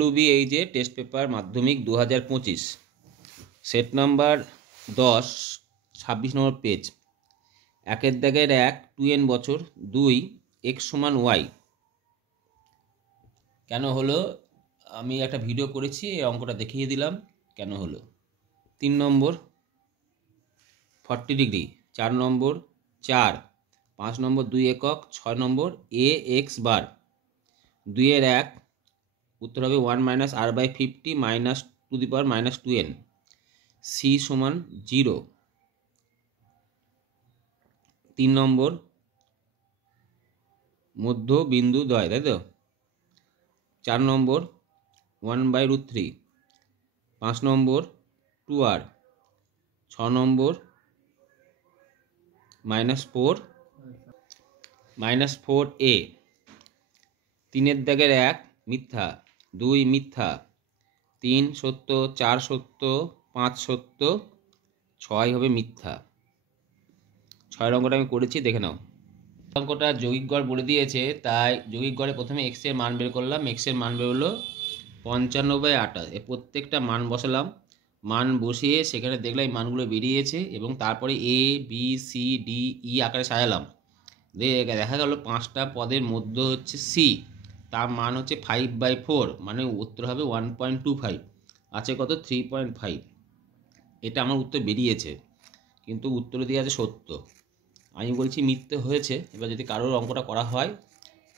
WBHA test paper মাধ্যমিক 2025 set number 10 26 নম্বর page. 1 2n বছর 2 x = y কেন হলো আমি একটা ভিডিও করেছি, এই অঙ্কটা দেখিয়ে দিলাম কেন হলো। 3 নম্বর 40 ডিগ্রি, 4 নম্বর 4, 5 নম্বর 2 একক, 6 নম্বর ax বার। 2 এর 1 উত্তর হবে 1 - r/50 - 2n। c = 0। 3 নম্বর মধ্য বিন্দু দ্বয়, তাই তো। 4 নম্বর 1/√3। 5 নম্বর 2r। 6 নম্বর -4a। 3 দাগের 1 মিথ্যা, 2 মিথ্যা, 3 সত্য, 4 সত্য, 5 সত্য, 6 হবে মিথ্যা। 6 অঙ্কটা আমি করেছি, দেখে নাও। অঙ্কটা যৌগিক গড় বলে দিয়েছে, তাই যৌগিক গড়ে প্রথমে x এর মান বের করলাম। x এর মান বের হলো 55/28। এ প্রত্যেকটা মান বসালাম, মান বসিয়ে সেখানে দেখলাম এই মানগুলো বেরিয়েছে এবং তারপরে a b c d e আকারে সাজালাম। দেখা গেল 5টা পদের মধ্যে হচ্ছে c, তার মান হচ্ছে 5/4, মানে উত্তর হবে 1.25। আছে কত 3.5। এটা আমার উত্তর বেরিয়েছে, কিন্তু উত্তর দিয়ে আছে সত্য। আমি বলছি মিথ্যে হয়েছে। এবার যদি কারোর অঙ্কটা করা হয়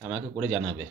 আমাকে করে জানাবে।